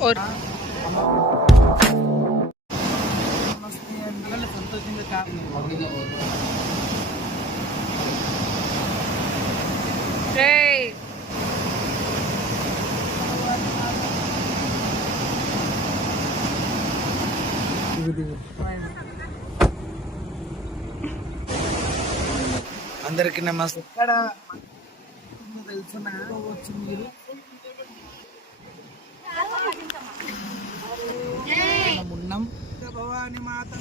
और Great. అందరికి నమస్తే. ఎక్కడ? తెలుసు మీరు. మనం ఉన్నాం భవాని మాత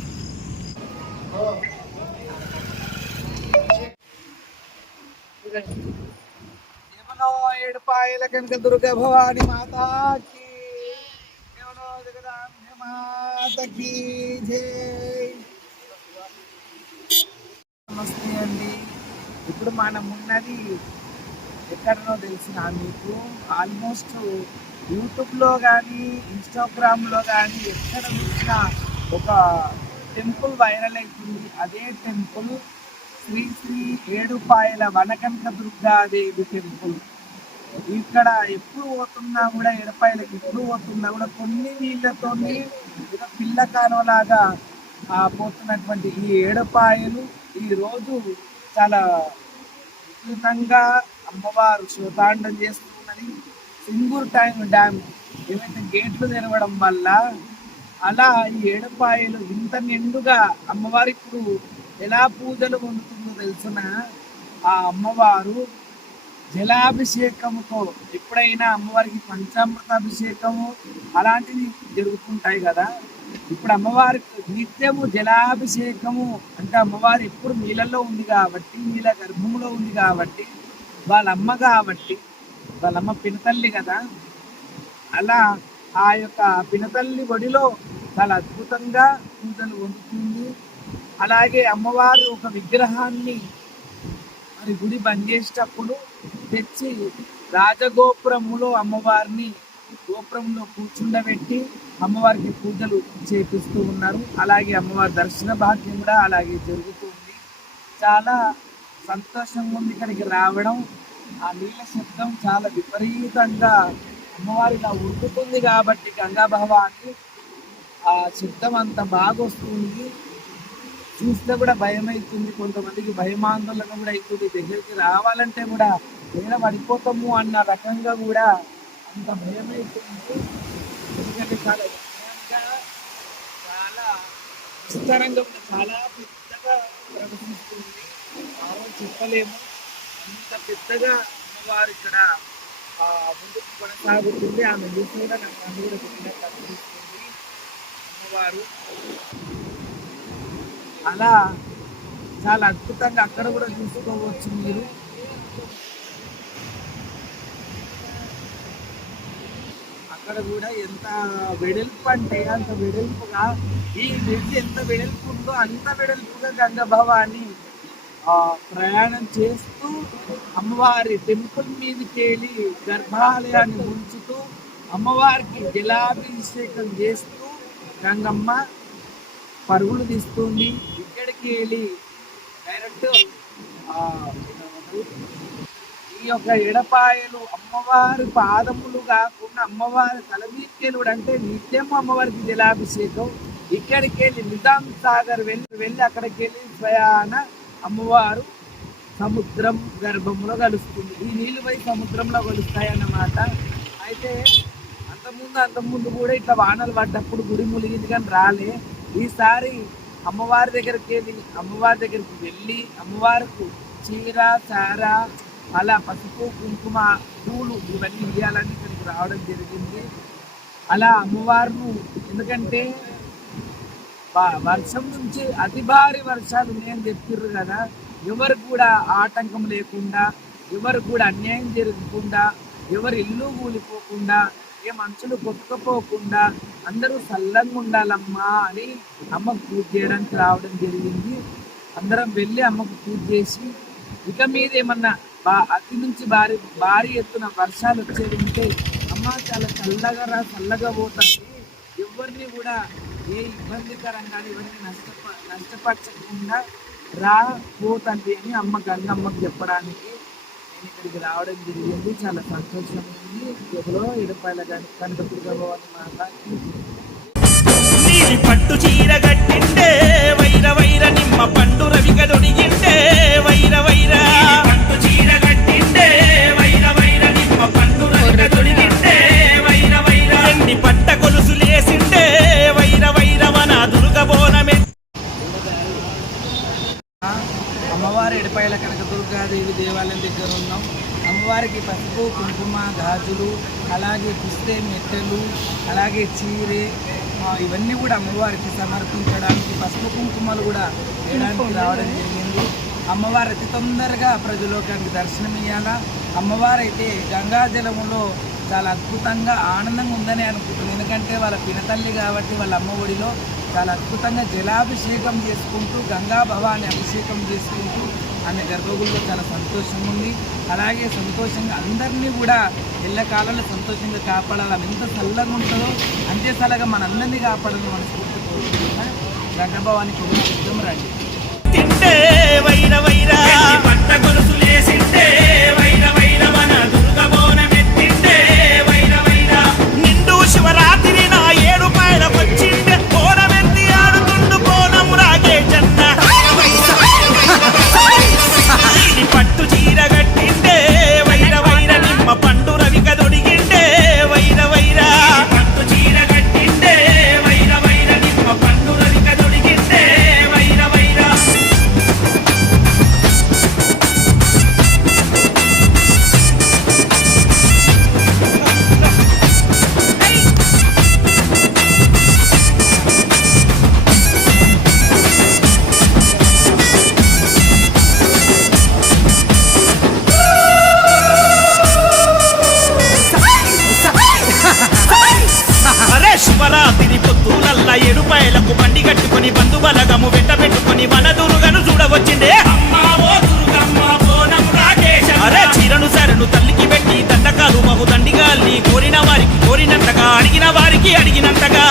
ఏమనో ఏడుపాయల కనుక దుర్గ భవాని మాతాకి ఏమనో జగదాంబ మాతకి జై నమస్తే అండి. ఇప్పుడు మనం ఉన్నది ఎక్కడనో తెలిసిన మీకు ఆల్మోస్ట్ యూట్యూబ్లో కానీ ఇన్స్టాగ్రామ్లో కానీ ఎక్కడ చూసినా ఒక టెంపుల్ వైరల్ అవుతుంది అదే టెంపుల్ శ్రీ శ్రీ ఏడుపాయల వనకంక దుర్గాదేవి టెంపుల్ ఇక్కడ ఎప్పుడు పోతున్నా కూడా ఎడపాయలకు ఎప్పుడు పోతున్నా కూడా కొన్ని నీళ్ళతోని ఒక పిల్ల కాలువలాగా పోతున్నటువంటి ఈ ఏడుపాయలు ఈరోజు చాలా విస్తృతంగా అమ్మవారు శోతాండం చేస్తున్నది. సింగూర్ టైం డ్యామ్ ఏవైతే గేట్లు తెరవడం వల్ల అలా ఈ ఏడుపాయలు ఇంత నిండుగా అమ్మవారి ఇప్పుడు ఎలా పూజలు పొందుతుందో తెలిసిన? ఆ అమ్మవారు జలాభిషేకముతో ఎప్పుడైనా అమ్మవారికి పంచామృతాభిషేకము అలాంటివి జరుగుతుంటాయి కదా. ఇప్పుడు అమ్మవారి నిత్యము జలాభిషేకము అంటే అమ్మవారు ఎప్పుడు నీళ్ళల్లో ఉంది కాబట్టి నీళ్ళ గర్భంలో ఉంది కాబట్టి వాళ్ళ అమ్మ కాబట్టి వాళ్ళ అమ్మ పినతల్లి కదా. అలా ఆ యొక్క పినతల్లి ఒడిలో చాలా అద్భుతంగా పూజలు వండుతుంది. అలాగే అమ్మవారు ఒక విగ్రహాన్ని మరి గుడి బంద్ చేసేటప్పుడు తెచ్చి రాజగోపురములో అమ్మవారిని గోపురంలో కూర్చుండబెట్టి అమ్మవారికి పూజలు చేపిస్తూ ఉన్నారు. అలాగే అమ్మవారి దర్శన భాగ్యం కూడా అలాగే జరుగుతుంది. చాలా సంతోషంగా ఉంది ఇక్కడికి రావడం. ఆ నీళ్ళ శబ్దం చాలా విపరీతంగా అమ్మవారి ఇలా ఉడుకుతుంది కాబట్టి గంగా ఆ శబ్దం అంత బాగా వస్తుంది చూస్తే కూడా భయం అవుతుంది కొంతమందికి భయమాందోళన కూడా అవుతుంది. దగ్గరికి రావాలంటే కూడా నేల పడిపోతాము అన్న రకంగా కూడా అంత భయం అవుతుంది ఎందుకంటే చాలా చాలా విస్తారంగా ఉన్న చాలా పెద్దగా ప్రకటిస్తుంది భావం చెప్పలేము. అంత పెద్దగా అమ్మవారు ఇక్కడ ముందుకు కొనసాగుతుంది. ఆమె చూసి కూడా నాకు అందులో చెప్పినట్టు అనిపిస్తుంది అమ్మవారు. అలా చాలా అద్భుతంగా అక్కడ కూడా చూసుకోవచ్చు మీరు. అక్కడ కూడా ఎంత వెడల్పు అంటే అంత వెడల్పుగా ఈ బ్రిడ్జ్ ఎంత వెడల్పు ఉందో అంత వెడల్పుగా గంగభవాని ప్రయాణం చేస్తూ అమ్మవారి టెంపుల్ మీదకి వెళ్ళి గర్భాలయాన్ని ఉంచుతూ అమ్మవారికి జలాభిషేకం చేస్తూ గంగమ్మ పరుగులు తీస్తుంది. ఇక్కడికి వెళ్ళి డైరెక్ట్ ఈ యొక్క ఎడపాయలు అమ్మవారి పాదములు కాకుండా అమ్మవారి తలమీకెళ్ళుడు అంటే నిత్యం అమ్మవారికి జలాభిషేకం. ఇక్కడికి వెళ్ళి నిజాం సాగర్ వెళ్ళి వెళ్ళి అక్కడికి వెళ్ళి స్వయాన అమ్మవారు సముద్రం గర్భంలో కలుస్తుంది. ఈ నీళ్ళు పోయి సముద్రంలో కలుస్తాయి అన్నమాట అయితే అంతకుముందు అంతకుముందు కూడా ఇట్లా వానలు పడ్డప్పుడు గుడి ములిగింది కానీ రాలే. ఈసారి అమ్మవారి దగ్గరికి వెళ్ళి అమ్మవారి దగ్గరికి వెళ్ళి అమ్మవారికి చీర చార అలా పసుపు కుంకుమ పూలు ఇవన్నీ ఇవ్వాలని ఇక్కడికి రావడం జరిగింది. అలా అమ్మవారు ఎందుకంటే వర్షం నుంచి అతి భారీ వర్షాలు నేను చెప్పిర్రు కదా. ఎవరు కూడా ఆటంకం లేకుండా ఎవరు కూడా అన్యాయం జరగకుండా ఎవరి ఇల్లు కూలిపోకుండా ఏ మనుషులు కొట్టుకపోకుండా అందరూ చల్లంగా ఉండాలమ్మా అని అమ్మకు పూజ చేయడానికి రావడం జరిగింది. అందరం వెళ్ళి అమ్మకు పూజ చేసి ఇక మీద ఏమన్నా బా అతి నుంచి భారీ భారీ ఎత్తున వర్షాలు వచ్చేది ఉంటే అమ్మ చాలా చల్లగా రా చల్లగా పోతుంది ఎవరిని కూడా ఏ ఇబ్బందికరంగా ఎవరిని నష్టప నష్టపరచకుండా రాబోతండి అని అమ్మ గంగమ్మకు చెప్పడానికి నేను ఇక్కడికి రావడం జరిగింది. చాలా సంతోషం ఉంది ఎప్పుడో ఇడపాయల కనుక దుర్గభవాని మాత పట్టు చీర గట్టిండే వైర వైర నిమ్మ పండు రవిక దొడిగిండే వైర అమ్మవారి ఎడపాయల కనకదుర్గాదేవి దేవాలయం దగ్గర ఉన్నాం. అమ్మవారికి పసుపు కుంకుమ గాజులు అలాగే పుస్తే మెట్టెలు అలాగే చీరె ఇవన్నీ కూడా అమ్మవారికి సమర్పించడానికి పసుపు కుంకుమలు కూడా వేయడానికి రావడం జరిగింది. అమ్మవారు అతి తొందరగా ప్రజలోకానికి దర్శనం ఇవ్వాలా అమ్మవారు అయితే గంగా జలములో చాలా అద్భుతంగా ఆనందంగా ఉందని అనుకుంటున్నాను. ఎందుకంటే వాళ్ళ పినతల్లి కాబట్టి వాళ్ళ అమ్మ ఒడిలో చాలా అద్భుతంగా జలాభిషేకం చేసుకుంటూ గంగా భవాని అభిషేకం చేసుకుంటూ ఆమె గర్భగుడిలో చాలా సంతోషం ఉంది. అలాగే సంతోషంగా అందరినీ కూడా ఎల్లకాలంలో సంతోషంగా కాపాడాలి. ఆమె ఎంత చల్లగా ఉంటుందో అంతే చల్లగా మనందరినీ కాపాడాలని మనస్ఫూర్తి కోరుకుంటున్నా. గంగభవాని కుటుంబం రండి. తిండే వైర వైర. పట్ట గొలుసులేసిండే శివరాత్రి పొత్తులల్లా ఎడుపాయలకు బండి కట్టుకొని బంధుబలగము వెంట పెట్టుకొని మన దుర్గను చూడవచ్చిండే అరే చీరను సరను తల్లికి పెట్టి దండకాలు బహు దండిగా కోరిన వారికి కోరినంతగా అడిగిన వారికి అడిగినంతగా.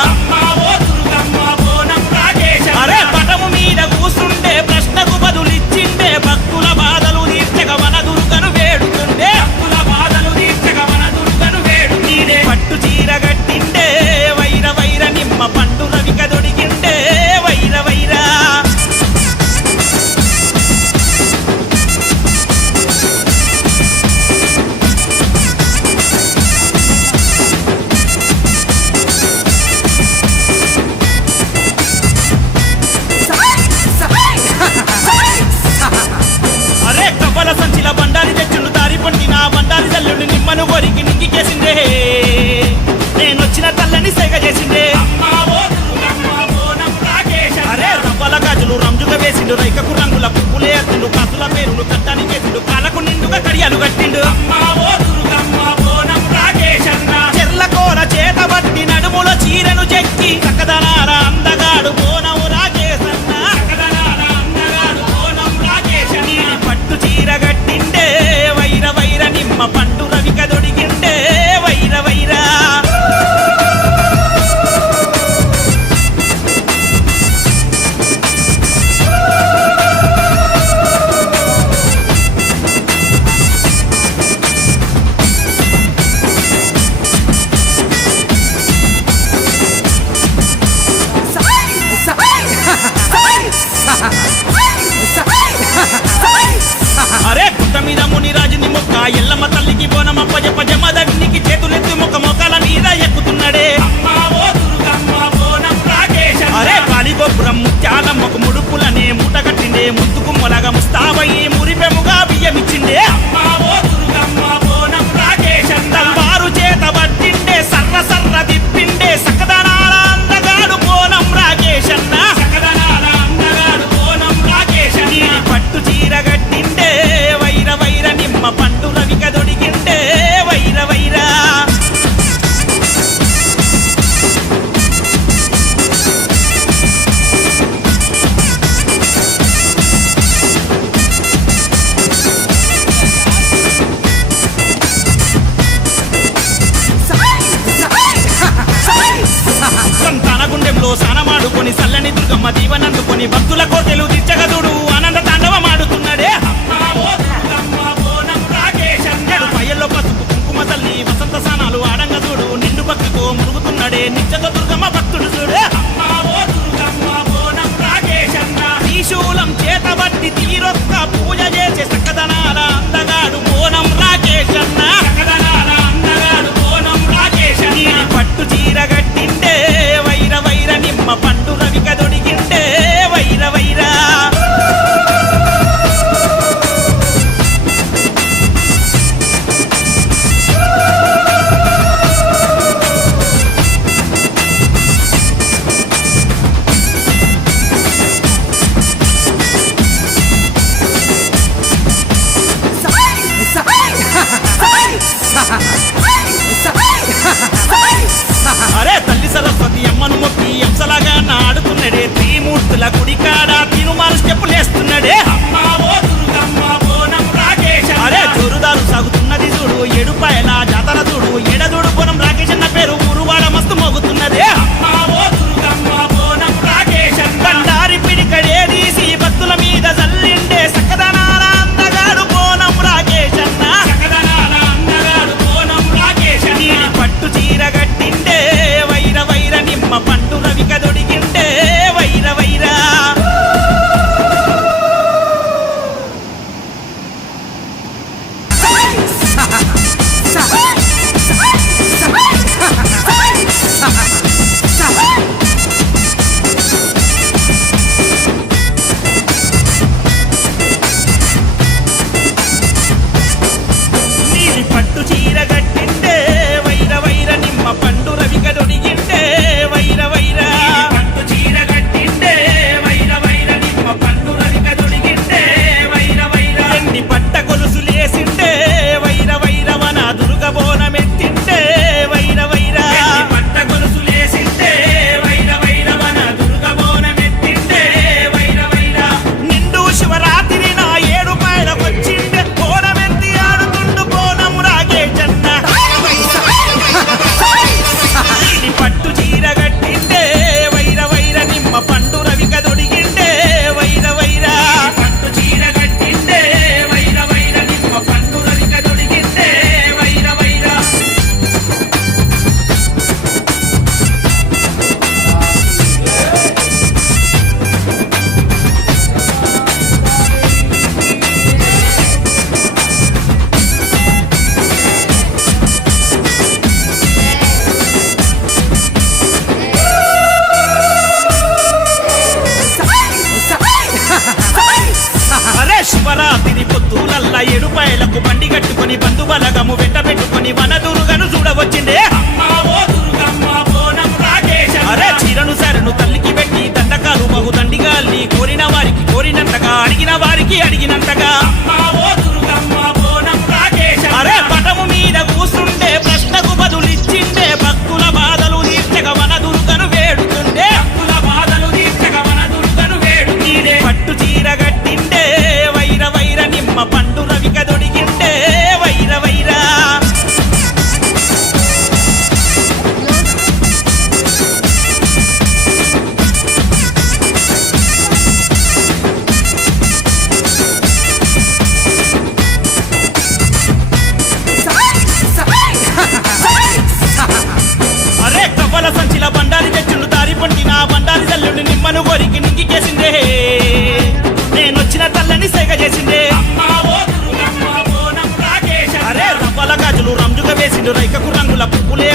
దీవనందుకొని భక్తుల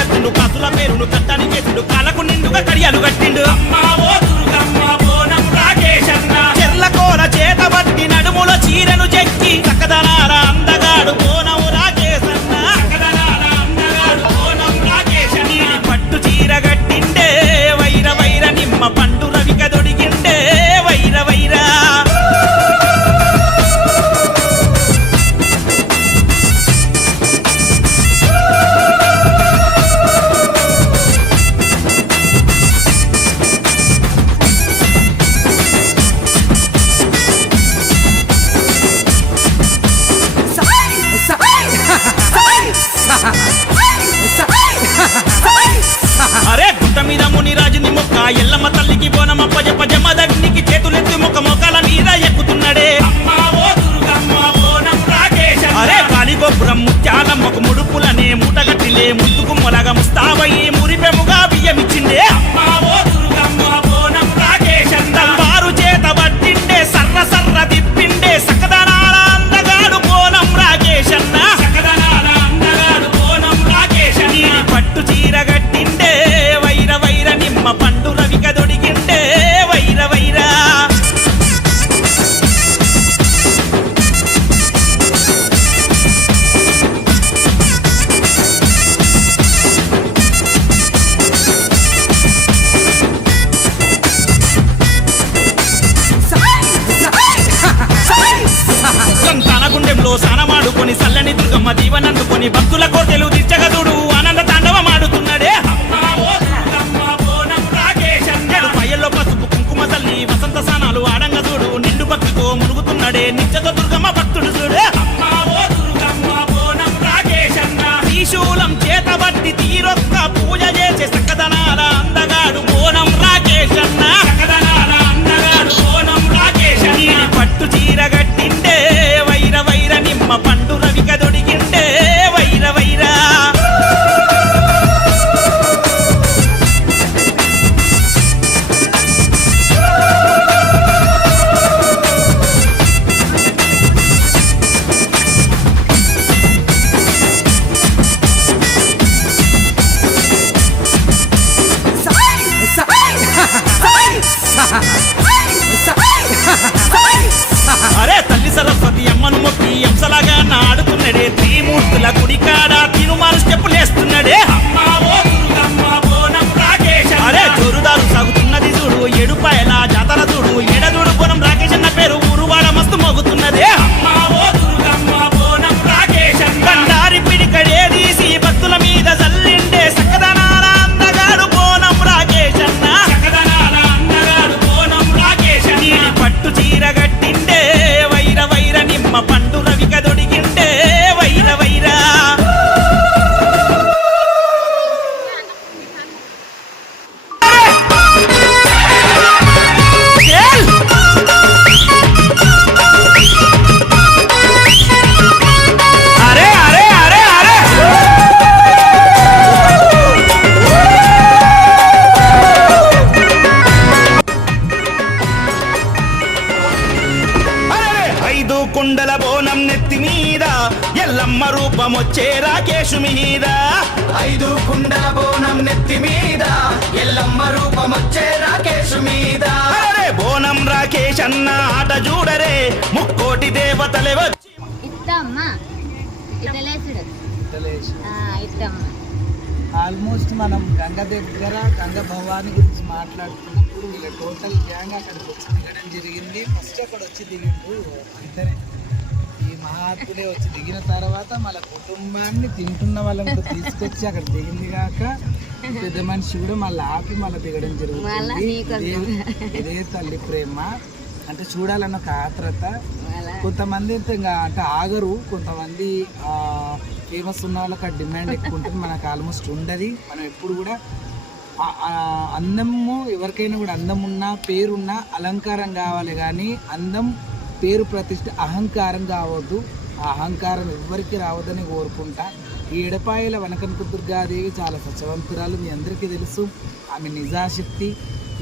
కట్టిండు కసుల పేరును కట్టని చేసిండు కలకు నిండుగా కడియాలు కట్టిండు. చెర్ల కోల చేత బట్టి నడుముల చీరను చే అరే గుట్ట మీద ముని రాజుని మొక్క ఎల్లమ్మ తల్లికి పోనమ్మ పజ పజ మదగ్నికి చేతులెత్తి మొక్క మొక్కల మీద ఎక్కుతున్నాడే. అరే కాళిగోపురం ముత్యాలమ్మకు ముడుపులనే మూటగట్టిలే ముందుకు మొలగ ముస్తావయ్యి రాకేషు మీద. ఐదు కుండల బోనం నెత్తి మీద. ఎల్లమ్మ రూపమొచ్చే రాకేష్ మీద. అరే బోనం రాకేష్ అన్న ఆట చూడరే. ముక్కోటి దేవతలే వచ్చి. ఇద్దమ్మా ఇతలేసుడు ఇద్దమ్మా ఆల్మోస్ట్ మనం గంగ దగ్గర గంగ భవాని గురించి మాట్లాడుతున్నప్పుడు వీళ్ళ టోటల్ గ్యాంగ్ అక్కడికి వచ్చి దిగడం జరిగింది. ఫస్ట్ అక్కడ వచ్చి దిగిండు ఇద్దరే. ఈ మహాత్ములే వచ్చి దిగిన తర్వాత మన కుటుంబాన్ని తింటున్న వాళ్ళని తీసుకొచ్చి అక్కడ దిగింది కాక పెద్ద మనిషి కూడా మళ్ళీ ఆపి మళ్ళీ దిగడం జరుగుతుంది. ఇదే- తల్లి ప్రేమ. అంటే చూడాలన్న ఒక ఆత్రత. కొంతమంది అయితే ఇంకా అంటే ఆగరు. కొంతమంది ఫేమస్ ఉన్న వాళ్ళకి ఆ డిమాండ్ ఎక్కువ ఉంటుంది. మనకు ఆల్మోస్ట్ ఉండదు. మనం ఎప్పుడు కూడా అందము ఎవరికైనా కూడా అందం ఉన్నా పేరున్నా అలంకారం కావాలి కానీ అందం పేరు ప్రతిష్ట అహంకారం కావద్దు. ఆ అహంకారం ఎవ్వరికి రావద్దని కోరుకుంటా. ఈ ఎడపాయల వనకనక దుర్గాదేవి చాలా సత్యవంతురాలు మీ అందరికీ తెలుసు. ఆమె నిజాశక్తి.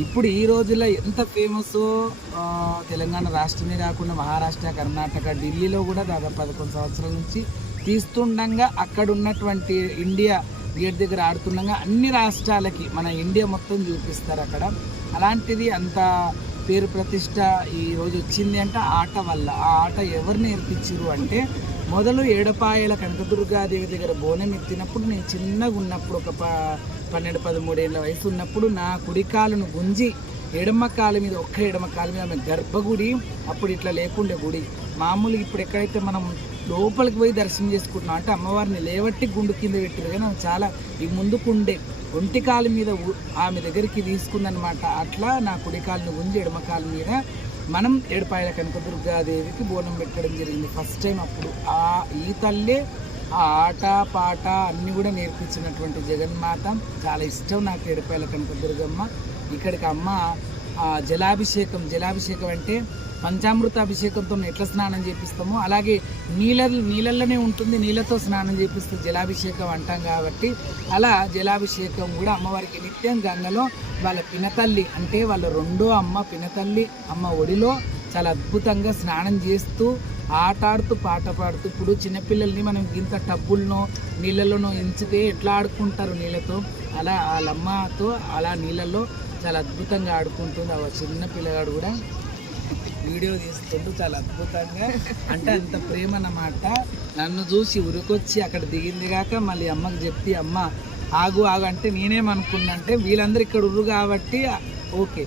ఇప్పుడు ఈ రోజుల్లో ఎంత ఫేమస్ తెలంగాణ రాష్ట్రమే కాకుండా మహారాష్ట్ర కర్ణాటక ఢిల్లీలో కూడా దాదాపు పదకొండు సంవత్సరాల నుంచి తీస్తుండగా అక్కడ ఉన్నటువంటి ఇండియా గేట్ దగ్గర ఆడుతుండగా అన్ని రాష్ట్రాలకి మన ఇండియా మొత్తం చూపిస్తారు అక్కడ. అలాంటిది అంత పేరు ప్రతిష్ట ఈరోజు వచ్చింది అంటే. ఆట వల్ల ఆ ఆట ఎవరు నేర్పించారు అంటే మొదలు ఏడపాయల కనకదుర్గాదేవి దగ్గర బోనం ఎత్తినప్పుడు నేను చిన్నగా ఉన్నప్పుడు ఒక ప పన్నెండు పదమూడేళ్ళ వయసు ఉన్నప్పుడు నా కుడికాలను గుంజి ఎడమ కాలు మీద ఒక్క ఎడమ కాలు మీద ఆమె గర్భగుడి అప్పుడు ఇట్లా లేకుండే గుడి. మామూలుగా ఇప్పుడు ఎక్కడైతే మనం లోపలికి పోయి దర్శనం చేసుకుంటున్నాం. అంటే అమ్మవారిని లేవట్టి గుండు కింద పెట్టారు కానీ చాలా ఈ ముందుకుండే ఒంటి కాలు మీద ఆమె దగ్గరికి తీసుకుందనమాట అట్లా నా కుడి కాలుని గుంజి ఎడమ కాలు మీద మనం ఏడుపాయల కనకదుర్గాదేవికి బోనం పెట్టడం జరిగింది. ఫస్ట్ టైం అప్పుడు ఆ ఈ తల్లే ఆ ఆట పాట అన్నీ కూడా నేర్పించినటువంటి జగన్మాత. చాలా ఇష్టం నాకు ఏడుపాయల కనకదుర్గమ్మ ఇక్కడికి అమ్మ జలాభిషేకం జలాభిషేకం అంటే పంచామృత అభిషేకంతో ఎట్లా స్నానం చేపిస్తామో అలాగే నీళ్ళ నీళ్ళల్లోనే ఉంటుంది నీళ్ళతో స్నానం చేపిస్తే జలాభిషేకం అంటాం కాబట్టి అలా జలాభిషేకం కూడా అమ్మవారికి నిత్యం గంగలో వాళ్ళ పినతల్లి అంటే వాళ్ళ రెండో అమ్మ పినతల్లి అమ్మ ఒడిలో చాలా అద్భుతంగా స్నానం చేస్తూ ఆట ఆడుతూ పాట పాడుతూ ఇప్పుడు చిన్నపిల్లల్ని మనం ఇంత టబ్బులనో నీళ్ళలోనో ఎంచితే ఎట్లా ఆడుకుంటారు నీళ్ళతో? అలా వాళ్ళమ్మతో అలా నీళ్ళల్లో చాలా అద్భుతంగా ఆడుకుంటుంది. ఆ చిన్న పిల్లగాడు కూడా వీడియో తీస్తుంటూ చాలా అద్భుతంగా. అంటే అంత ప్రేమ అన్నమాట. నన్ను చూసి ఉరికొచ్చి అక్కడ దిగింది కాక మళ్ళీ అమ్మకి చెప్పి అమ్మ ఆగు ఆగు అంటే నేనేమనుకున్నా అంటే వీళ్ళందరూ ఇక్కడ ఉరు కాబట్టి ఓకే.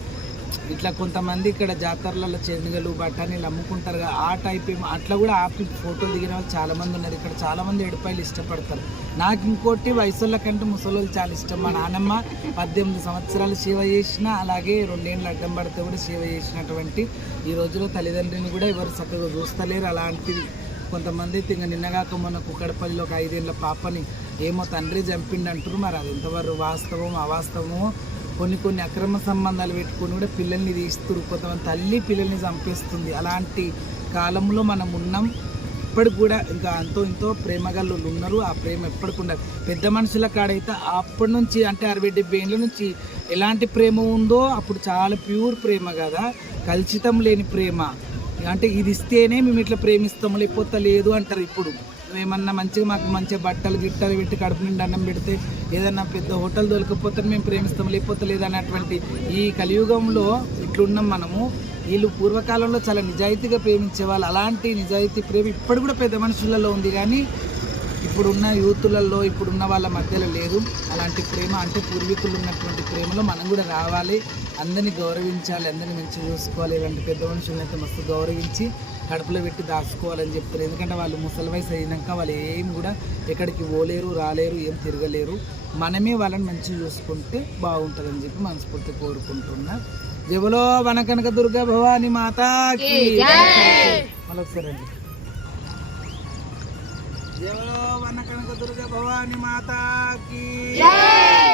ఇట్లా కొంతమంది ఇక్కడ జాతరలలో చెనుగలు బఠానీలు అమ్ముకుంటారు కదా ఆ టైప్ ఏమో. అట్లా కూడా ఆపి ఫోటోలు దిగిన వాళ్ళు చాలామంది ఉన్నారు. ఇక్కడ చాలామంది ఎడిపాయలు ఇష్టపడతారు. నాకు ఇంకోటి వయసుల కంటే ముసలోళ్ళు చాలా ఇష్టం. మా నాన్నమ్మ పద్దెనిమిది సంవత్సరాలు సేవ చేసిన అలాగే రెండేళ్ళు అడ్డం పడితే కూడా సేవ చేసినటువంటి ఈ రోజులో తల్లిదండ్రిని కూడా ఎవరు చక్కగా చూస్తలేరు. అలాంటిది కొంతమంది అయితే ఇంకా నిన్నగాక మొన్న కుక్కడపల్లిలో ఒక ఐదేళ్ళ పాపని ఏమో తండ్రి చంపిండు అంటారు మరి అది ఎంతవరకు వాస్తవం అవాస్తవమో కొన్ని కొన్ని అక్రమ సంబంధాలు పెట్టుకొని కూడా పిల్లల్ని తీస్తున్నారు కొంతమంది తల్లి పిల్లల్ని చంపేస్తుంది. అలాంటి కాలంలో మనం ఉన్నాం. ఇప్పటికి కూడా ఇంకా ఎంతో ఎంతో ప్రేమగల్లు ఉన్నారు. ఆ ప్రేమ ఎప్పటికి ఉండదు. పెద్ద మనుషుల కాడైతే అప్పటి నుంచి అంటే అరవై డెబ్బై ఏళ్ళ నుంచి ఎలాంటి ప్రేమ ఉందో అప్పుడు చాలా ప్యూర్ ప్రేమ కదా. కలుషితం లేని ప్రేమ. అంటే ఇది ఇస్తేనే మేము ఇట్లా ప్రేమిస్తాము లేకపోతే లేదు అంటారు ఇప్పుడు. ఏమన్నా మంచిగా మాకు మంచిగా బట్టలు గిట్టలు పెట్టి కడుపు నిండా అన్నం పెడితే ఏదన్నా పెద్ద హోటల్ దొరకపోతే మేము ప్రేమిస్తాం లేకపోతే లేదన్నటువంటి ఈ కలియుగంలో ఇట్లున్నాం మనము. వీళ్ళు పూర్వకాలంలో చాలా నిజాయితీగా ప్రేమించే వాళ్ళు అలాంటి నిజాయితీ ప్రేమ ఇప్పుడు కూడా పెద్ద మనుషులలో ఉంది. కానీ ఇప్పుడున్న యూతులలో ఇప్పుడున్న వాళ్ళ మధ్యలో లేదు. అలాంటి ప్రేమ అంటే పూర్వీకులు ఉన్నటువంటి ప్రేమలో మనం కూడా రావాలి. అందరినీ గౌరవించాలి అందరినీ మంచిగా చూసుకోవాలి. ఇలాంటి పెద్ద మనుషులను అయితే మస్తు గౌరవించి కడుపులో పెట్టి దాచుకోవాలని చెప్తారు ఎందుకంటే వాళ్ళు ముసలి వయసు అయినాక వాళ్ళు ఏం కూడా ఎక్కడికి పోలేరు రాలేరు ఏం తిరగలేరు. మనమే వాళ్ళని మంచిగా చూసుకుంటే బాగుంటుందని చెప్పి మనస్ఫూర్తి కోరుకుంటున్నా. జబలో వనకనక దుర్గా భవాని మాతాకి. మళ్ళొకసారి అండి జవలో వనకనక దుర్గ భవాని మాతాకి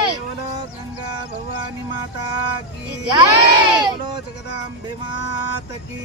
జవలో గంగా భవాని మాతాకి జవలో జగదాంబే మాతకి